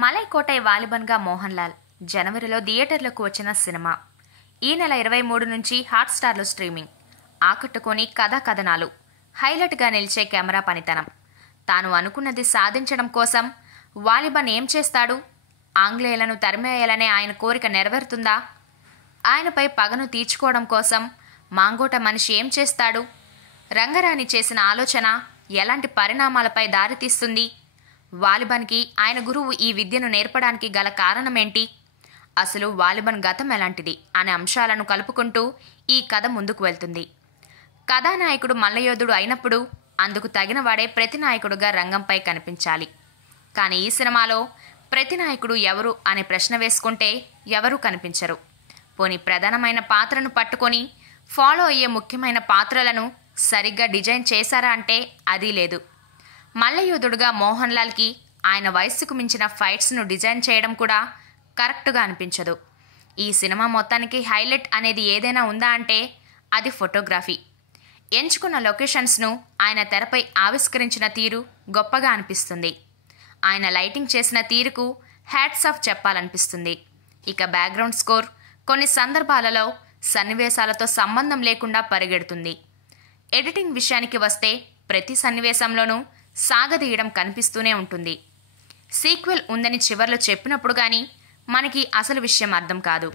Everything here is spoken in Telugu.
మలై కోటై వాలిబన్గా మోహన్ లాల్ జనవరిలో థియేటర్లకు వచ్చిన సినిమా ఈ నెల 23 నుంచి హాట్స్టార్లో స్ట్రీమింగ్. ఆకట్టుకొని కథనాలు, హైలైట్గా నిలిచే కెమెరా పనితనం. తాను అనుకున్నది సాధించడం కోసం వాలిబన్ ఏం చేస్తాడు? ఆంగ్లేయులను తరిమేయాలనే ఆయన కోరిక నెరవేరుతుందా? ఆయనపై పగను తీర్చుకోవడం కోసం మాంగోట మనిషి ఏం చేస్తాడు? రంగరాణి చేసిన ఆలోచన ఎలాంటి పరిణామాలపై దారితీస్తుంది? వాలిబన్కి ఆయన గురువు ఈ విద్యను నేర్పడానికి గల కారణమేంటి? అసలు వాలిబన్ గతం ఎలాంటిది అనే అంశాలను కలుపుకుంటూ ఈ కథ ముందుకు వెళ్తుంది. కథానాయకుడు మల్లయోధుడు అయినప్పుడు అందుకు తగిన వాడే ప్రతినాయకుడుగా రంగంపై కనిపించాలి. కానీ ఈ సినిమాలో ప్రతినాయకుడు ఎవరు అనే ప్రశ్న వేసుకుంటే ఎవరూ కనిపించరు. పోనీ ప్రధానమైన పాత్రను పట్టుకొని ఫాలో అయ్యే ముఖ్యమైన పాత్రలను సరిగ్గా డిజైన్ చేశారా అంటే అది లేదు. మల్లయోధుడుగా మోహన్ లాల్కి ఆయన వయస్సుకు మించిన ఫైట్స్ను డిజైన్ చేయడం కూడా కరెక్టుగా అనిపించదు. ఈ సినిమా మొత్తానికి హైలైట్ అనేది ఏదైనా ఉందా అంటే అది ఫోటోగ్రఫీ. ఎంచుకున్న లొకేషన్స్ను ఆయన తెరపై ఆవిష్కరించిన తీరు గొప్పగా అనిపిస్తుంది. ఆయన లైటింగ్ చేసిన తీరుకు హ్యాట్స్ ఆఫ్ చెప్పాలనిపిస్తుంది. ఇక బ్యాక్గ్రౌండ్ స్కోర్ కొన్ని సందర్భాలలో సన్నివేశాలతో సంబంధం లేకుండా పరిగెడుతుంది. ఎడిటింగ్ విషయానికి వస్తే ప్రతి సన్నివేశంలోనూ సాగదీయడం కనిపిస్తూనే ఉంటుంది. సీక్వెల్ ఉందని చివర్లో చెప్పినప్పుడు కానీ మనకి అసలు విషయం అర్థం కాదు.